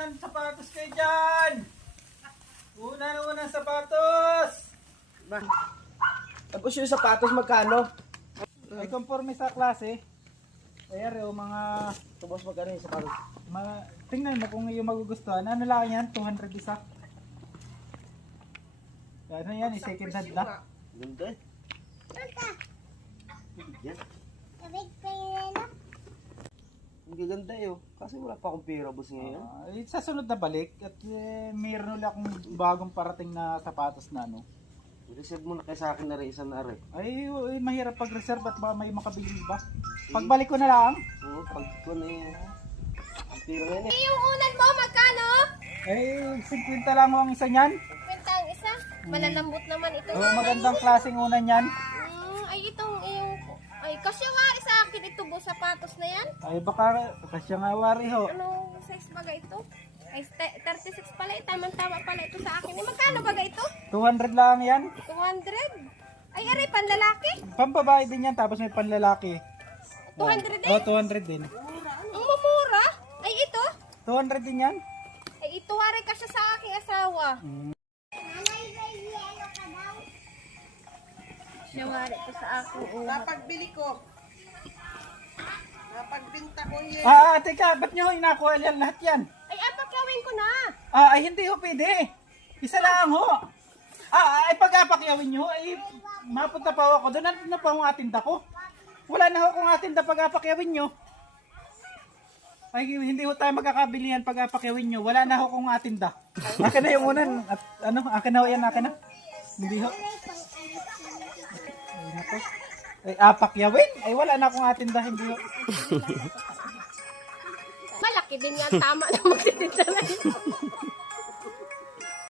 unang sapatos kayo dyan! Unang sapatos! Tapos yung sapatos magkano? Ay conforme sa klase. Ayan o mga... Tapos magkano yung sapatos? Tingnan mo kung yung magugustuhan. Ano lang yan? 200 isa. Ano yan? Second hand na. Ganda eh. Yan. Ang gaganda eh oh. Kasi wala pa akong pera boss ngayon. Sa sunod na balik at mayroon ulit akong bagong parating na sapatos na ano. Reserve mo na kayo sa akin na rin, isang na rin. Ay, mahirap pag-reserve at baka may makabili ba? Pagbalik ko na lang. Oo, pag ko na eh. Ang pera ngayon eh. Yung unan mo, magkano? Ay, 50 lang ang isa niyan. Kwenta ang isa. Malalambot naman ito. Magandang klaseng unan niyan. Ay, ay, kasi nga sa akin ito bo sapatos na yan. Ay, baka kasya nga wari ho. Anong size baga ito? Ay, 36 pala. Tama-tama pala ito sa akin. Magkano baga ito? 200 lang yan. 200. Ay, aray, panlalaki. Pambabae din yan, tapos may panlalaki. 200 din? Oh, 200 din. Ang mamura. Ay, ito. 200 din yan. Ay, ito aray kasi sa aking asawa. Siya wari ito sa akin. Napagbili ko. Napagbinta ko yun. Teka, ba't nyo inakuha yan lahat yan? Ay, apakyawin ko na. Ay hindi ho pwede. Isa lang ho. Ay pag-apakyawin nyo, ay mapunta pa ako doon. Ano pa ang atinda ko? Wala na ho kung atinda pag-apakyawin nyo. Ay hindi ho tayo magkakabilihan pag-apakyawin nyo. Wala na ho kung atinda. Akin na yung unan. At ano, akin na ho yan, akin na. Hindi ho. Ay nako. Ay apakyawin? Ay wala na akong atinda, hindi ho. Malaki din yan. Tama na magtitinda